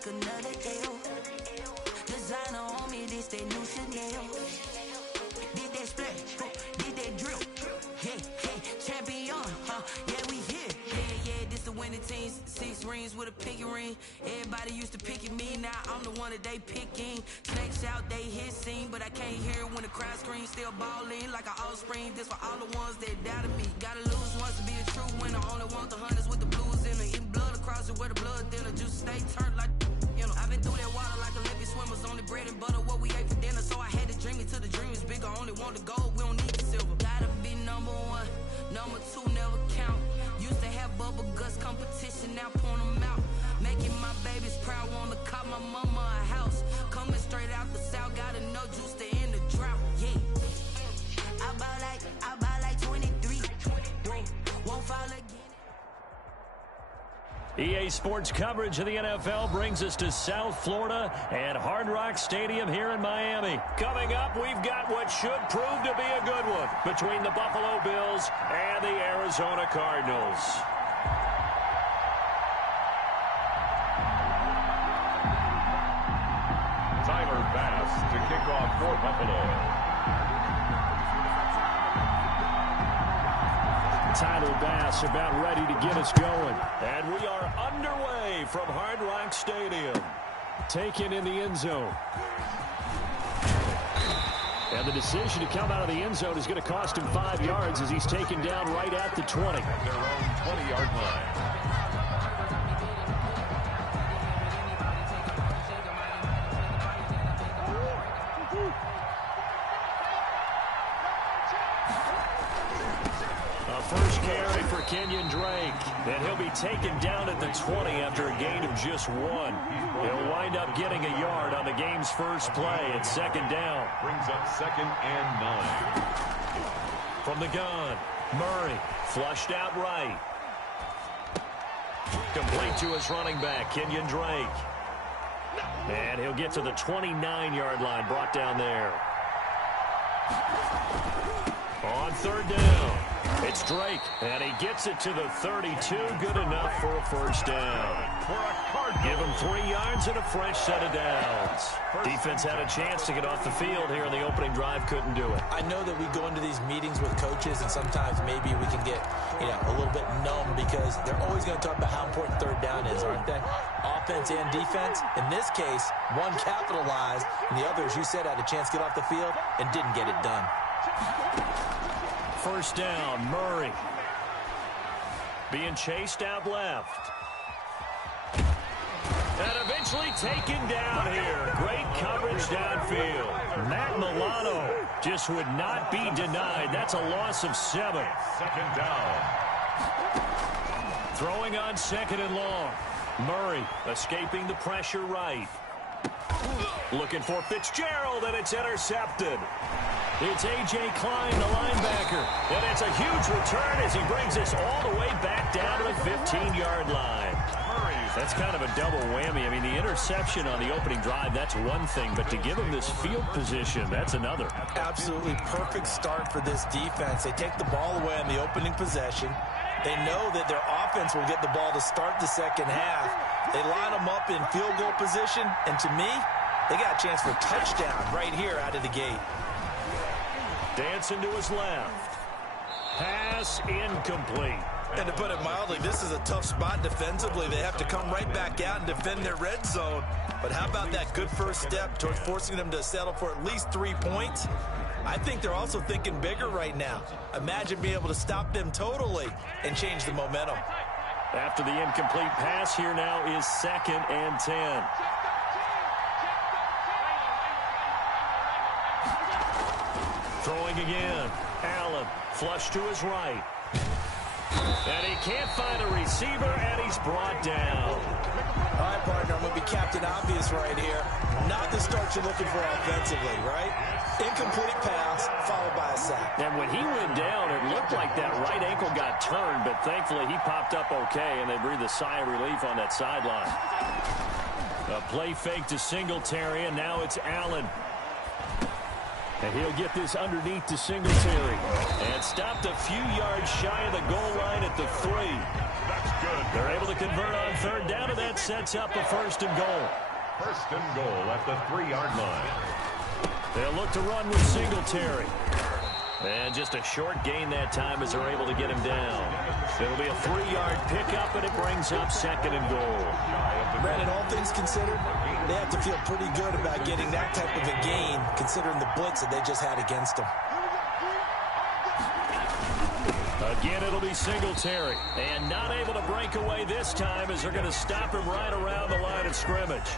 like another L. Designer on me, this that new Chanel. Did that splash, did that drip. Yeah, champion, yeah, we here. Yeah, this the winning team. 6 rings with a pinky ring. Everybody used to pick at me, now I'm the one that they picking. Snakes out, they hit scene, but I can't hear when the crowd screams. Still balling like an offspring. This for all the ones that doubted me. Gotta lose once to be a true winner. Only want the hunters with the blues in it. Eating blood across it where the blood thinner. Just stay turned like, you know. I've been through that water like Olympic swimmers. Only bread and butter, what we ate for dinner. So I had to dream it till the dream is bigger. Only want the gold, we don't need the silver. Gotta be number 1, number 2 never count. Used to have bubble guts competition, now point them out. Making my babies proud, wanna cop my mama a house. Coming straight out the south, gotta know juice to end the drought. Yeah, I buy like 23. Won't fall again. EA Sports coverage of the NFL brings us to South Florida and Hard Rock Stadium here in Miami. Coming up, we've got what should prove to be a good one between the Buffalo Bills and the Arizona Cardinals. Tyler Bass to kick off for Buffalo. Tyler Bass about ready to get us going. And we are underway from Hard Rock Stadium. Taken in the end zone. And the decision to come out of the end zone is going to cost him 5 yards as he's taken down right at the 20. At their own 20-yard line. First carry for Kenyon Drake, and he'll be taken down at the 20 after a gain of just 1. He'll wind up getting a yard on the game's first play at 2nd down. Brings up 2nd and 9. From the gun, Murray flushed out right. Complete to his running back, Kenyon Drake. And he'll get to the 29-yard line, brought down there. On 3rd down. It's Drake, and he gets it to the 32. Good enough for a first down. Give him 3 yards and a fresh set of downs. Defense had a chance to get off the field here in the opening drive, couldn't do it. I know that we go into these meetings with coaches, and sometimes maybe we can get, a little bit numb because they're always going to talk about how important 3rd down is, aren't they? Offense and defense. In this case, one capitalized, and the other, as you said, had a chance to get off the field and didn't get it done. First down, Murray. Being chased out left. And eventually taken down here. Great coverage downfield. Matt Milano just would not be denied. That's a loss of 7. 2nd down. Throwing on 2nd and long. Murray escaping the pressure right. Looking for Fitzgerald, and it's intercepted. It's A.J. Klein, the linebacker. And it's a huge return as he brings us all the way back down to the 15-yard line. That's kind of a double whammy. I mean, the interception on the opening drive, that's one thing. But to give him this field position, that's another. Absolutely perfect start for this defense. They take the ball away on the opening possession. They know that their offense will get the ball to start the second half. They line them up in field goal position. And to me, they got a chance for a touchdown right here out of the gate. Dancing to his left. Pass incomplete. And to put it mildly, this is a tough spot defensively. They have to come right back out and defend their red zone. But how about that good first step towards forcing them to settle for at least 3 points? I think they're also thinking bigger right now. Imagine being able to stop them totally and change the momentum. After the incomplete pass, here now is 2nd and 10. Throwing again. Allen, flush to his right. And he can't find a receiver, and he's brought down. All right, partner, I'm going to be Captain Obvious right here. Not the start you're looking for offensively, right? Incomplete pass, followed by a sack. And when he went down, it looked like that right ankle got turned, but thankfully he popped up okay, and they breathed a sigh of relief on that sideline. A play fake to Singletary, and now it's Allen. And he'll get this underneath to Singletary. And stopped a few yards shy of the goal line at the 3. That's good. They're able to convert on third down, and that sets up a 1st and goal. 1st and goal at the 3-yard line. They'll look to run with Singletary. And just a short gain that time as they're able to get him down. It'll be a 3-yard pickup, and it brings up 2nd and goal. Brandon, all things considered, they have to feel pretty good about getting that type of a gain, considering the blitz that they just had against them. Again, it'll be Singletary. And not able to break away this time as they're going to stop him right around the line of scrimmage.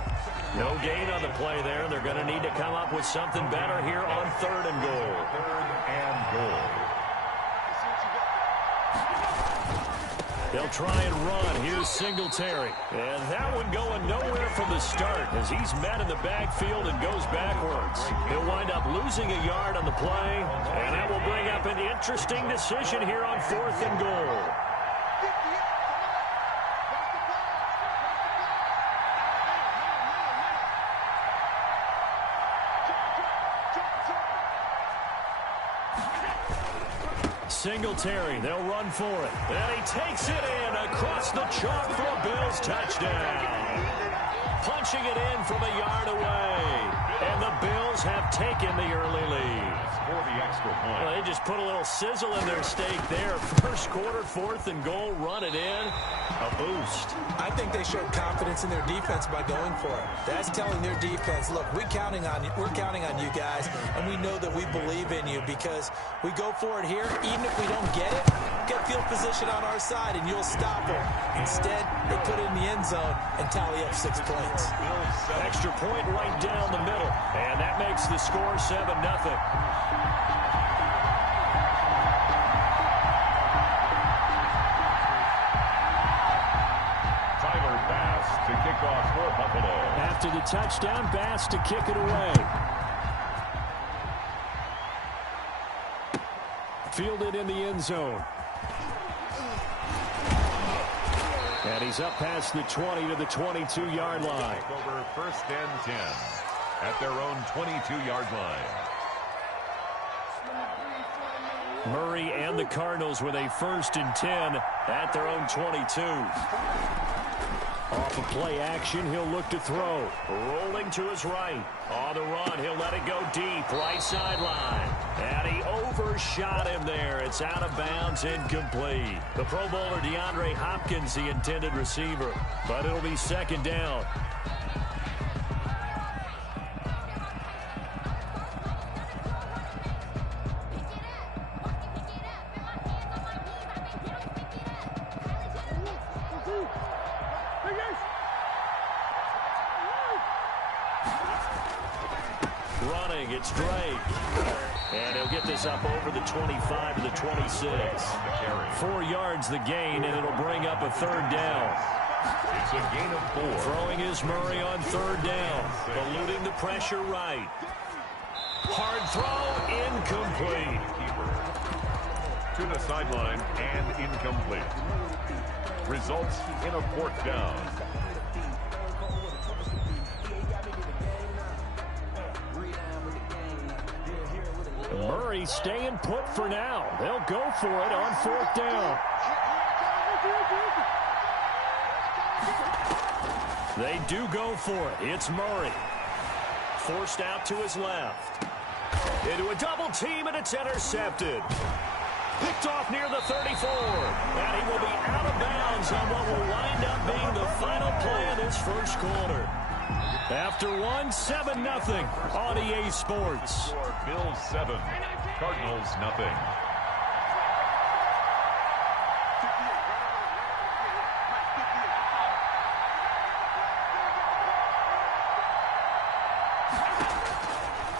No gain on the play there. They're going to need to come up with something better here on 3rd and goal. 3rd and goal. They'll try and run. Here's Singletary. And that one going nowhere from the start as he's met in the backfield and goes backwards. He'll wind up losing a yard on the play, and that will bring up an interesting decision here on 4th and goal. Singletary, they'll run for it. And he takes it in across the chalk for a Bills touchdown. Punching it in from a yard away. And the Bills have taken the early lead. For the extra point. Well, they just put a little sizzle in their steak there. 1st quarter, 4th and goal, run it in. A boost. I think they showed confidence in their defense by going for it. That's telling their defense, look, we're counting on you guys, and we know that we believe in you because we go for it here. Even if we don't get it, get field position on our side, and you'll stop them. Instead, they put it in the end zone and tally up 6 points. Extra point right down the middle, and that makes the score 7-0. To kick off for Buffalo. After the touchdown, Bass to kick it away. Fielded in the end zone. And he's up past the 20 to the 22-yard line. Over 1st and 10 at their own 22-yard line. Murray and the Cardinals with a 1st and 10 at their own 22. Off of play action, he'll look to throw. Rolling to his right. On the run, he'll let it go deep. Right sideline. And he overshot him there. It's out of bounds, incomplete. The Pro Bowler DeAndre Hopkins, the intended receiver. But it'll be 2nd down. Running, it's Drake. And he'll get this up over the 25 to the 26. 4 yards the gain, and it'll bring up a 3rd down. It's a gain of 4. Throwing is Murray on 3rd down. Eluding the pressure right. Hard throw, incomplete. To the sideline and incomplete. Results in a 4th down. Murray staying put for now. They'll go for it on 4th down. They do go for it. It's Murray. Forced out to his left. Into a double team, and it's intercepted. Picked off near the 34. And he will be out of bounds on what will wind up being the final play of this 1st quarter. After 7-0 on EA Sports. Bills 7, Cardinals nothing.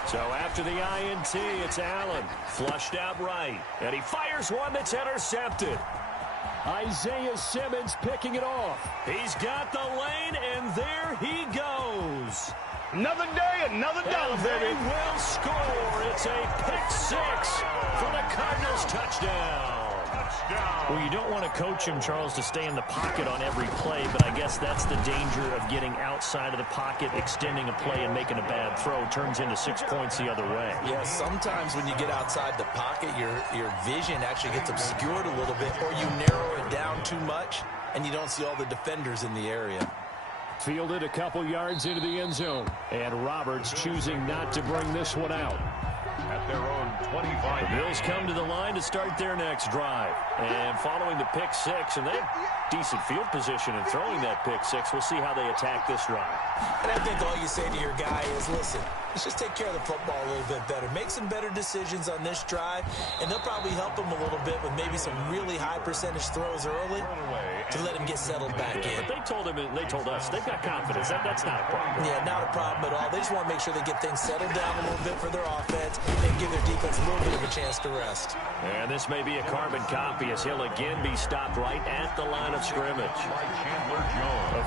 So after the INT, it's Allen. Flushed out right. And he fires one that's intercepted. Isaiah Simmons picking it off. He's got the lane, and there he goes. Another day, another dog, baby. They will score. It's a pick 6 for the Cardinals touchdown. Touchdown. Well, you don't want to coach him, Charles, to stay in the pocket on every play, but I guess that's the danger of getting outside of the pocket, extending a play, and making a bad throw. Turns into 6 points the other way. Yeah, sometimes when you get outside the pocket, your vision actually gets obscured a little bit, or you narrow it down too much, and you don't see all the defenders in the area. Fielded a couple yards into the end zone, and Roberts choosing not to bring this one out. At their own 25. The Bills come to the line to start their next drive. And following the pick six, and they have decent field position in throwing that pick six. We'll see how they attack this drive. And I think all you say to your guy is, listen, let's just take care of the football a little bit better. Make some better decisions on this drive, and they'll probably help him a little bit with maybe some really high percentage throws early to let him get settled back in. But they told him, and they told us, they've got confidence. That's not a problem. Yeah, not a problem at all. They just want to make sure they get things settled down a little bit for their offense and give their defense a little bit of a chance to rest. And this may be a carbon copy as he'll again be stopped right at the line of scrimmage.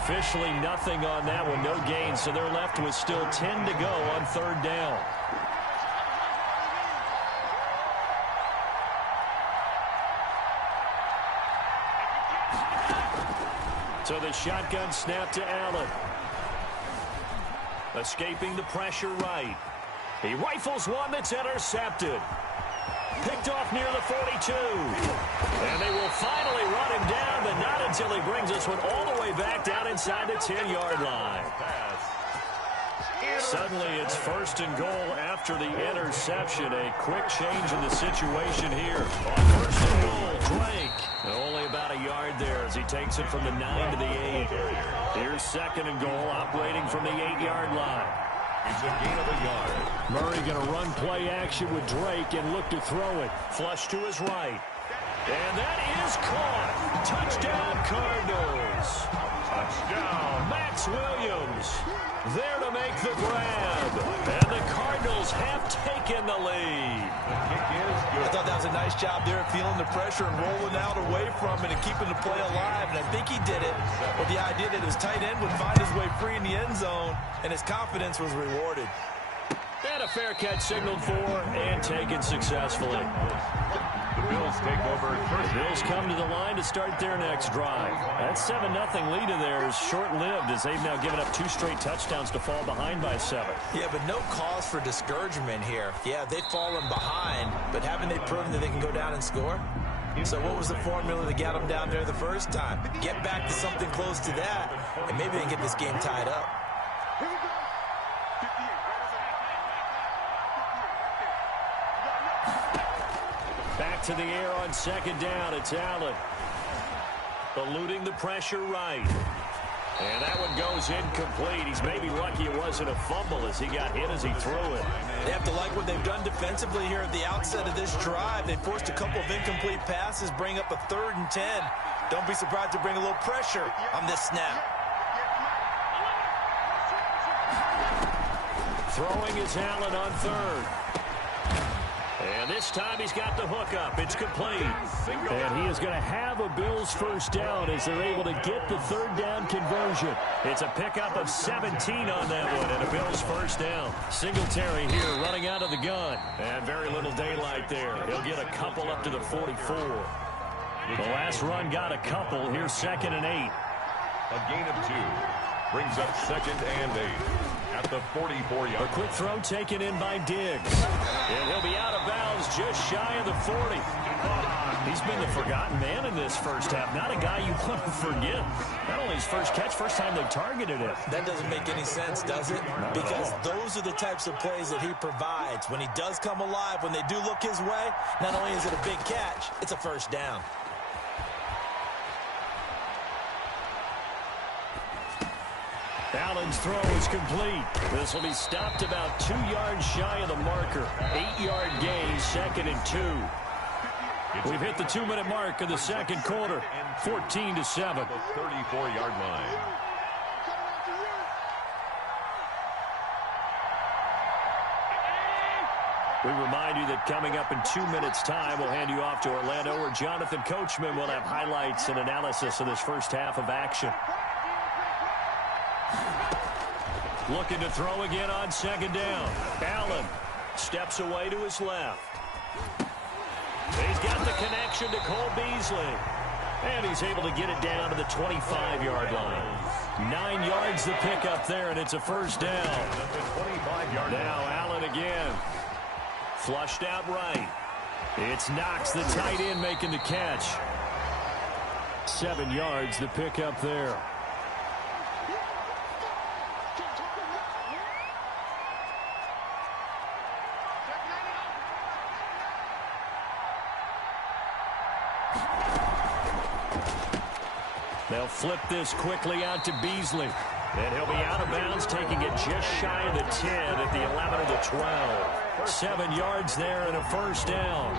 Officially nothing on that one, no gain, so they're left with still 10 to go on third down. So the shotgun snap to Allen. Escaping the pressure right. He rifles one that's intercepted. Picked off near the 42. And they will finally run him down, but not until he brings this one all the way back down inside the 10-yard line. Suddenly it's first and goal after the interception. A quick change in the situation here. On first and goal, Drake. Only about a yard there as he takes it from the 9 to the 8. Here's second and goal, operating from the 8-yard line. It's a gain of a yard. Murray going to run play action with Drake and look to throw it. Flush to his right. And that is caught. Touchdown, Cardinals. Touchdown. Max Williams there to make the grab. And the Cardinals have taken the lead. The kick is good. I thought that was a nice job there, feeling the pressure and rolling out away from it and keeping the play alive. And I think he did it with the idea that his tight end would find his way free in the end zone, and his confidence was rewarded. And a fair catch signaled for and taken successfully. The Bills take over first. The Bills come to the line to start their next drive. That 7-0 lead of theirs short-lived as they've now given up 2 straight touchdowns to fall behind by 7. Yeah, but no cause for discouragement here. Yeah, they've fallen behind, but haven't they proven that they can go down and score? So what was the formula that got them down there the first time? Get back to something close to that, and maybe they can get this game tied up. Back to the air on second down. It's Allen. Eluding the pressure right. And that one goes incomplete. He's maybe lucky it wasn't a fumble as he got hit as he threw it. They have to like what they've done defensively here at the outset of this drive. They forced a couple of incomplete passes, bring up a 3rd and 10. Don't be surprised to bring a little pressure on this snap. Throwing is Allen on third. And this time he's got the hook up. It's complete. And he is going to have a Bills first down as they're able to get the 3rd down conversion. It's a pickup of 17 on that one and a Bills first down. Singletary here running out of the gun. And very little daylight there. He'll get a couple up to the 44. The last run got a couple. Here's 2nd and 8. A gain of 2. Brings up 2nd and 8. At the 44-yard. A quick throw taken in by Diggs. And he'll be out of bounds just shy of the 40. He's been the forgotten man in this first half. Not a guy you want to forget. Not only his first catch, first time they've targeted him. That doesn't make any sense, does it? Because those are the types of plays that he provides. When he does come alive, when they do look his way, not only is it a big catch, it's a first down. Allen's throw is complete. This will be stopped about 2 yards shy of the marker. 8-yard gain, 2nd and 2. We've hit the 2-minute mark of the second quarter. 14-7. The 34-yard line. We remind you that coming up in 2 minutes' time, we'll hand you off to Orlando, where Jonathan Coachman will have highlights and analysis of this first half of action. Looking to throw again on second down. Allen steps away to his left. He's got the connection to Cole Beasley. And he's able to get it down to the 25-yard line. 9 yards the pickup there, and it's a first down. Now Allen again. Flushed out right. It's Knox, the tight end, making the catch. 7 yards the pickup there. They'll flip this quickly out to Beasley. And he'll be out of bounds, taking it just shy of the 10 at the 11 of the 12. 7 yards there and a first down.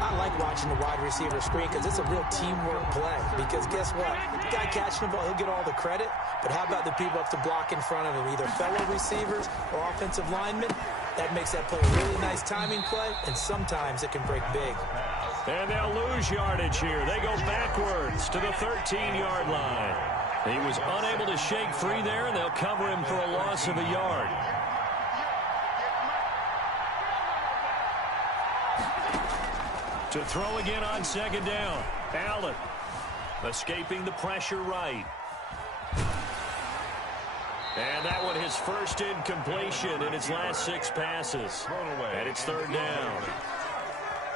I like watching the wide receiver screen because it's a real teamwork play. Because guess what? The guy catching the ball, he'll get all the credit. But how about the people up to block in front of him, either fellow receivers or offensive linemen? That makes that play a really nice timing play, and sometimes it can break big. And they'll lose yardage here. They go backwards to the 13-yard line. He was unable to shake free there, and they'll cover him for a loss of a yard. To throw again on second down. Allen escaping the pressure right. And that one his first incompletion in his last 6 passes. And it's third down.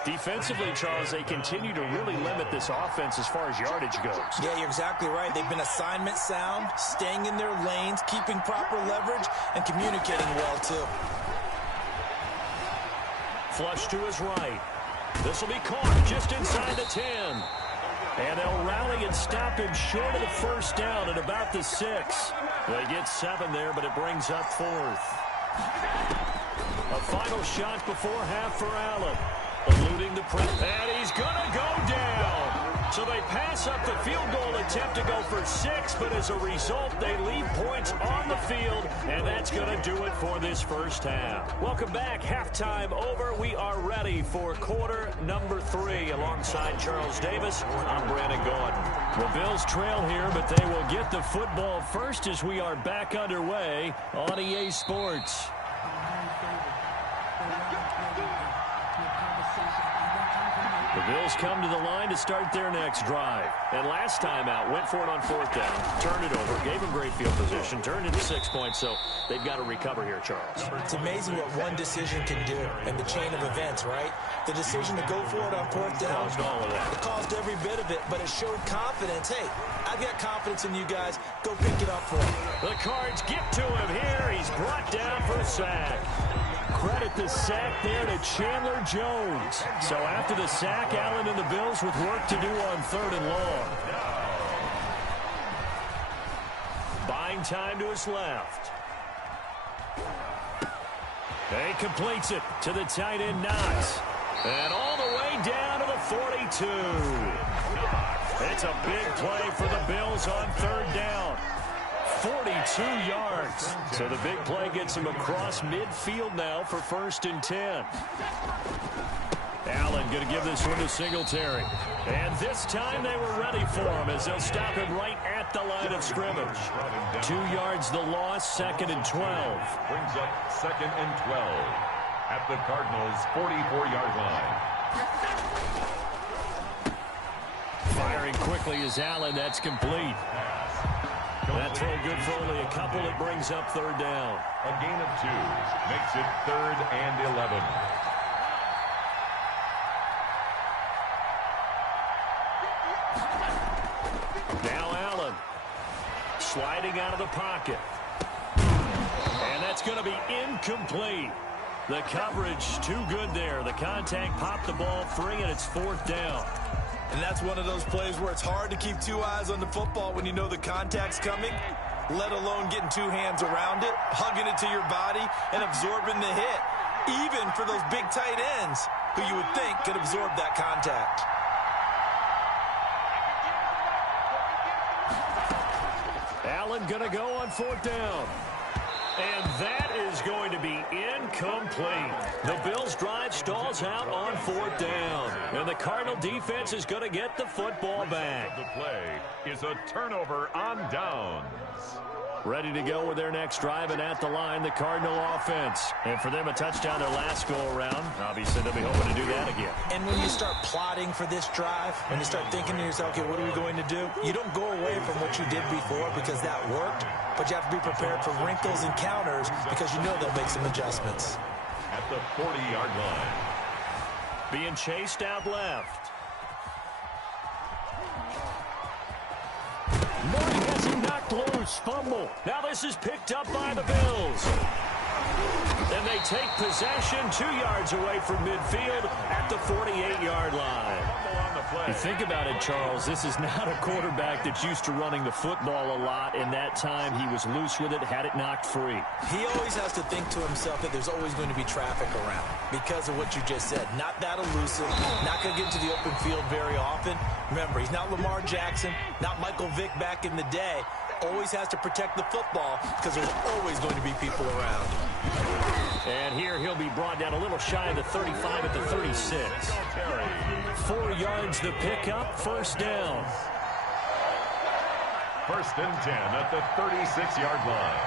Defensively, Charles, they continue to really limit this offense as far as yardage goes. Yeah, you're exactly right. They've been assignment sound, staying in their lanes, keeping proper leverage, and communicating well, too. Flush to his right. This will be caught just inside the 10. And they'll rally and stop him short of the first down at about the 6. They get 7 there, but it brings up 4th. A final shot before half for Allen. Eluding the press. And he's going to go down. So they pass up the field goal attempt to go for 6, but as a result, they leave points on the field, and that's going to do it for this first half. Welcome back. Halftime over. We are ready for quarter number 3. Alongside Charles Davis, I'm Brandon Gordon. The Bills trail here, but they will get the football first as we are back underway on EA Sports. The Bills come to the line to start their next drive. And last time out, went for it on 4th down, turned it over, gave them great field position, turned into 6 points, so they've got to recover here, Charles. It's amazing what one decision can do in the chain of events, right? The decision to go for it on 4th down, Caused all of that. It caused every bit of it, but it showed confidence. Hey, I've got confidence in you guys. Go pick it up for him. The Cards get to him here. He's brought down for a sack. Credit the sack there to Chandler Jones. So after the sack, Allen and the Bills with work to do on 3rd and long. Buying time to his left. He completes it to the tight end Knox. And all the way down to the 42. It's a big play for the Bills on 3rd down. 42 yards. So the big play gets him across midfield now for 1st and 10. Allen going to give this one to Singletary. And this time they were ready for him as they'll stop him right at the line of scrimmage. 2 yards the loss, 2nd and 12. Brings up 2nd and 12 at the Cardinals' 44-yard line. Firing quickly is Allen. That's complete. That throw good for only a couple. It brings up 3rd down. A gain of 2 makes it 3rd and 11. Now Allen sliding out of the pocket. And that's going to be incomplete. The coverage too good there. The contact popped the ball free, and it's 4th down. And that's one of those plays where it's hard to keep 2 eyes on the football when you know the contact's coming, let alone getting 2 hands around it, hugging it to your body, and absorbing the hit, even for those big tight ends who you would think could absorb that contact. Allen going to go on 4th down. And that is going to be incomplete. The Bills' drive stalls out on 4th down. And the Cardinal defense is going to get the football back. The play is a turnover on downs. ready to go with their next drive, and at the line, the Cardinal offense. And for them, a touchdown their last go-around. Obviously, they'll be hoping to do that again. And when you start plotting for this drive, when you start thinking to yourself, okay, what are we going to do? You don't go away from what you did before because that worked, but you have to be prepared for wrinkles and counters because you know they'll make some adjustments. At the 40-yard line. Being chased out left. Martin has him knocked loose. Fumble. Now this is picked up by the Bills. Then they take possession 2 yards away from midfield at the 48-yard line. You think about it, Charles, this is not a quarterback that's used to running the football a lot. In that time, he was loose with it, had it knocked free. He always has to think to himself that there's always going to be traffic around because of what you just said. Not that elusive, not going to get into the open field very often. Remember, he's not Lamar Jackson, not Michael Vick back in the day. Always has to protect the football because there's always going to be people around. And here he'll be brought down a little shy of the 35 at the 36. 4 yards the pickup, first down. First and 10 at the 36-yard line.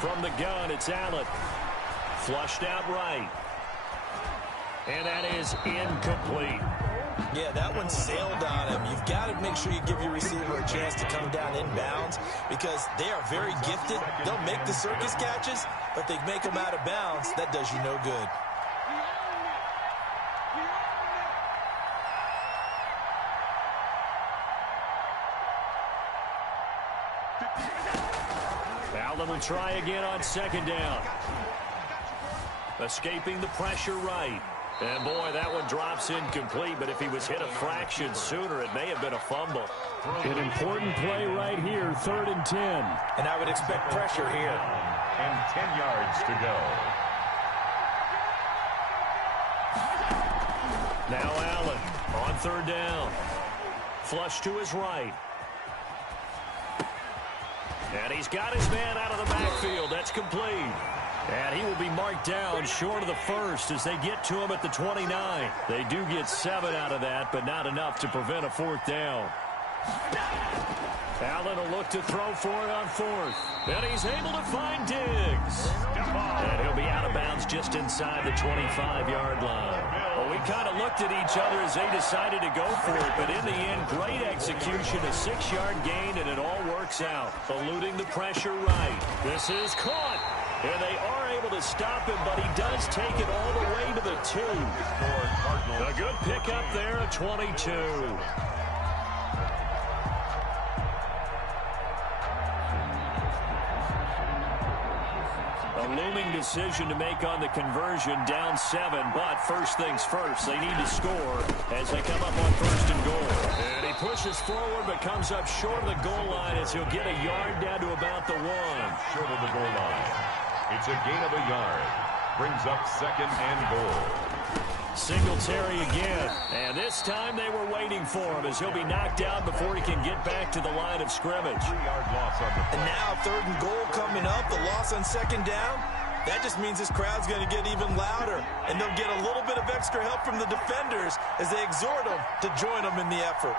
From the gun, it's Allen. Flushed out right. And that is incomplete. Yeah, that one sailed on him. You've got to make sure you give your receiver a chance to come down inbounds because they are very gifted. They'll make the circus catches, but they make them out of bounds. That does you no good. Allen will try again on second down. Escaping the pressure right. And, boy, that one drops incomplete, but if he was hit a fraction sooner, it may have been a fumble. An important play right here, 3rd and 10. And I would expect pressure here. And 10 yards to go. Now Allen on 3rd down. Flush to his right. And he's got his man out of the backfield. That's complete. And he will be marked down short of the first as they get to him at the 29. They do get 7 out of that, but not enough to prevent a 4th down. Allen will look to throw for it on 4th. And he's able to find Diggs. And he'll be out of bounds just inside the 25-yard line. Well, we kind of looked at each other as they decided to go for it, but in the end, great execution, a 6-yard gain, and it all works out. Eluding the pressure right. This is caught. And they are able to stop him, but he does take it all the way to the 2. A good pickup there at 22. A looming decision to make on the conversion, down 7, but first things first, they need to score as they come up on 1st and goal. And he pushes forward but comes up short of the goal line as he'll get a yard down to about the 1. Short of the goal line. It's a gain of a yard. Brings up 2nd and goal. Singletary again. And this time they were waiting for him as he'll be knocked down before he can get back to the line of scrimmage. 3-yard loss on the play. And now 3rd and goal coming up. The loss on 2nd down. That just means this crowd's going to get even louder. And they'll get a little bit of extra help from the defenders as they exhort them to join them in the effort.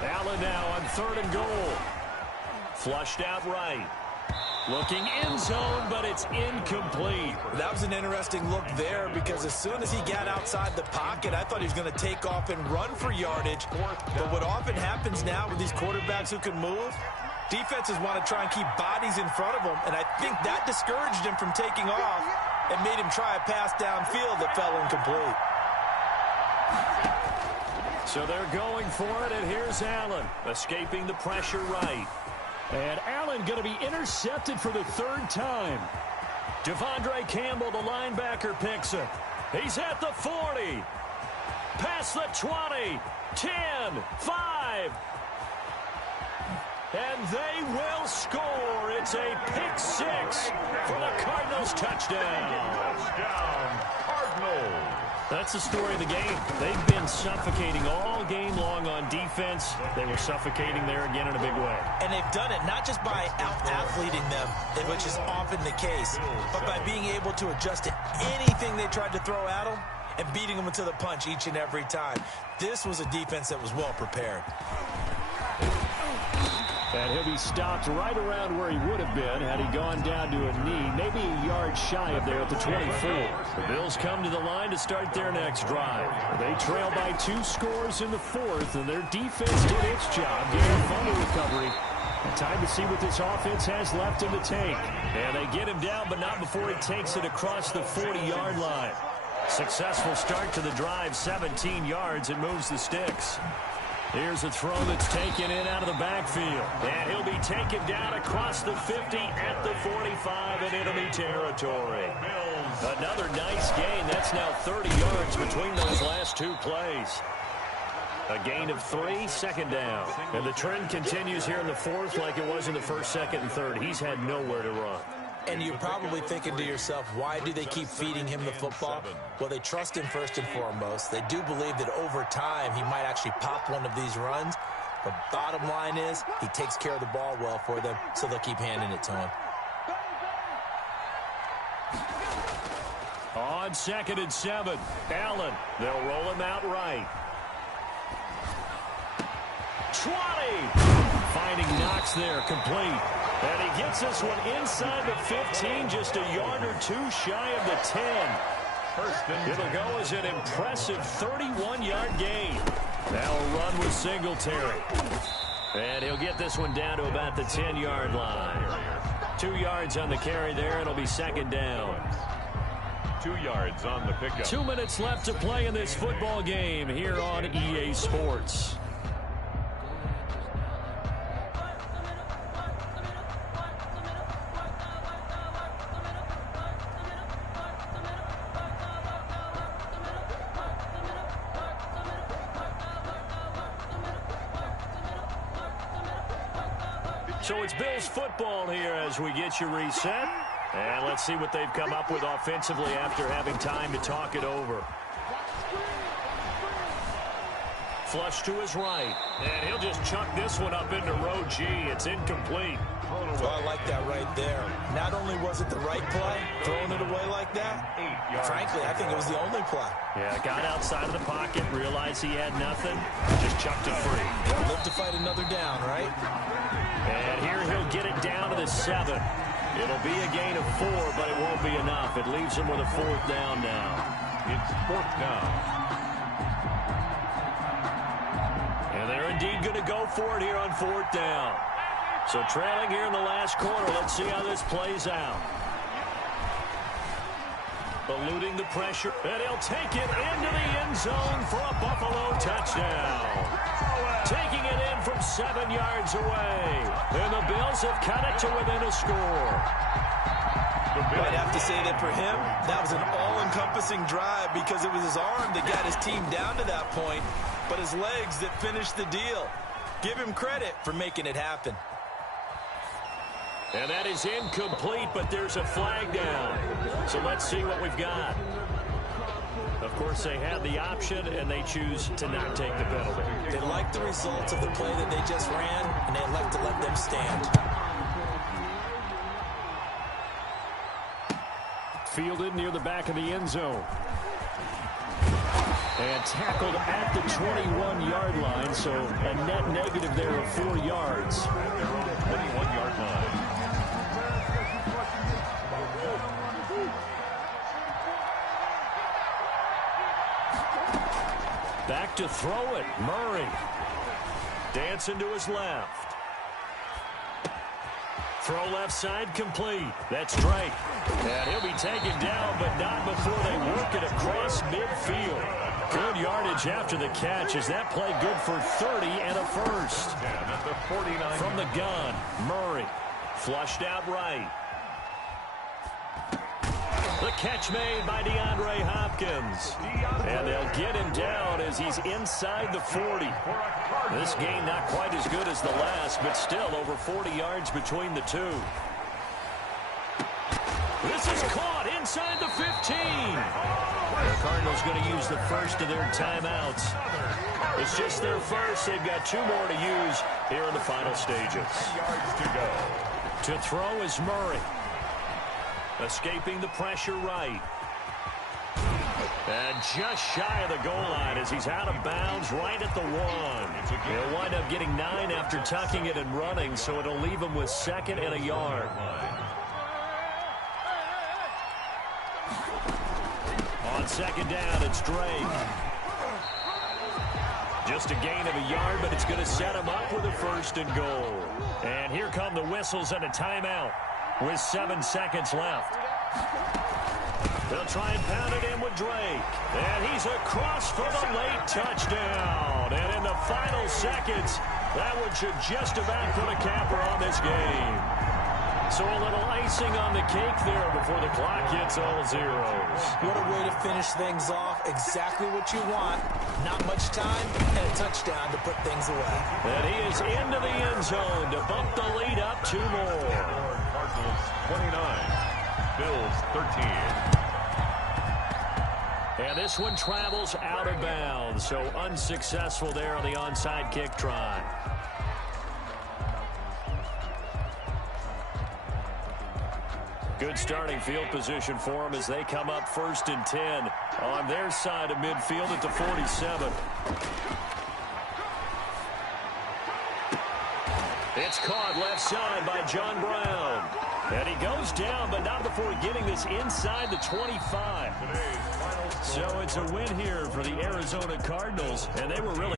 Allen now on 3rd and goal. Flushed out right. Looking end zone, but it's incomplete. That was an interesting look there because as soon as he got outside the pocket, I thought he was going to take off and run for yardage. But what often happens now with these quarterbacks who can move, defenses want to try and keep bodies in front of them, and I think that discouraged him from taking off and made him try a pass downfield that fell incomplete. So they're going for it, and here's Allen, escaping the pressure right. And Allen going to be intercepted for the 3rd time. Devondre Campbell, the linebacker, picks it. He's at the 40. Past the 20. 10. 5. And they will score. It's a pick 6 for the Cardinals touchdown. Touchdown, Cardinals. That's the story of the game. They've been suffocating all game long on defense. They were suffocating there again in a big way. And they've done it not just by out-athleting them, which is often the case, but by being able to adjust to anything they tried to throw at them and beating them into the punch each and every time. This was a defense that was well prepared. And he'll be stopped right around where he would have been had he gone down to a knee, maybe a yard shy of there at the 24. The Bills come to the line to start their next drive. They trail by 2 scores in the fourth, and their defense did its job getting a fumble recovery. Time to see what this offense has left in the tank. And they get him down, but not before he takes it across the 40-yard line. Successful start to the drive, 17 yards, and moves the sticks. Here's a throw that's taken in out of the backfield. And he'll be taken down across the 50 at the 45 in enemy territory. Another nice gain. That's now 30 yards between those last 2 plays. A gain of 3, second down. And the trend continues here in the fourth like it was in the first, second, and third. He's had nowhere to run. And you're probably thinking to yourself, why do they keep feeding him the football? Well, they trust him first and foremost. They do believe that over time he might actually pop one of these runs. But bottom line is he takes care of the ball well for them, so they'll keep handing it to him. On 2nd and 7, Allen. They'll roll him out right. 20. Finding Knox there, complete. And he gets this one inside the 15, just a yard or 2 shy of the 10. It'll go as an impressive 31-yard gain. Now a run with Singletary. And he'll get this one down to about the 10-yard line. 2 yards on the carry there. It'll be second down. 2 yards on the pickup. 2 minutes left to play in this football game here on EA Sports. So it's Bills football here as we get you reset. And let's see what they've come up with offensively after having time to talk it over. Flush to his right. And he'll just chuck this one up into row G. It's incomplete. Well, I like that right there. Not only was it the right play, throwing it away like that, frankly, I think it was the only play. Yeah, got outside of the pocket, realized he had nothing, just chucked it free. Live to fight another down, right? And here he'll get it down to the 7. It'll be a gain of 4, but it won't be enough. It leaves him with a 4th down now. It's 4th down. And they're indeed going to go for it here on 4th down. So trailing here in the last quarter. Let's see how this plays out. Eluding the pressure, and he'll take it into the end zone for a Buffalo touchdown. Taking it in from 7 yards away. And the Bills have cut it to within a score. I'd have to say that for him, that was an all-encompassing drive because it was his arm that got his team down to that point, but his legs that finished the deal. Give him credit for making it happen. And that is incomplete, but there's a flag down. So let's see what we've got. Of course, they had the option, and they choose to not take the penalty. They like the results of the play that they just ran, and they elect to let them stand. Fielded near the back of the end zone. And tackled at the 21-yard line, so a net negative there of 4 yards. 21-yard line. Back to throw it, Murray. Dancing to his left. Throw left side complete. That's Drake. And he'll be taken down, but not before they work it across midfield. Good yardage after the catch. Is that play good for 30 and a first? From the gun, Murray. Flushed out right. The catch made by DeAndre Hopkins. And they'll get him down as he's inside the 40. This game not quite as good as the last, but still over 40 yards between the two. This is caught inside the 15. The Cardinals going to use the first of their timeouts. It's just their first. They've got 2 more to use here in the final stages. To throw is Murray. Escaping the pressure right. And just shy of the goal line as he's out of bounds right at the 1. He'll wind up getting 9 after tucking it and running, so it'll leave him with 2nd and a yard. On 2nd down, it's Drake. Just a gain of a yard, but it's going to set him up with a 1st and goal. And here come the whistles and a timeout with 7 seconds left. They'll try and pound it in with Drake. And he's across for the late touchdown. And in the final seconds, that one should just about put a capper on this game. So a little icing on the cake there before the clock hits all zeros. What a way to finish things off. Exactly what you want. Not much time and a touchdown to put things away. And he is into the end zone to bump the lead up 2 more. Cardinals 29, Bills 13. And this one travels out of bounds, so unsuccessful there on the onside kick try. Good starting field position for them as they come up 1st and 10 on their side of midfield at the 47. It's caught left side by John Brown. And he goes down, but not before getting this inside the 25. So it's a win here for the Arizona Cardinals, and they were really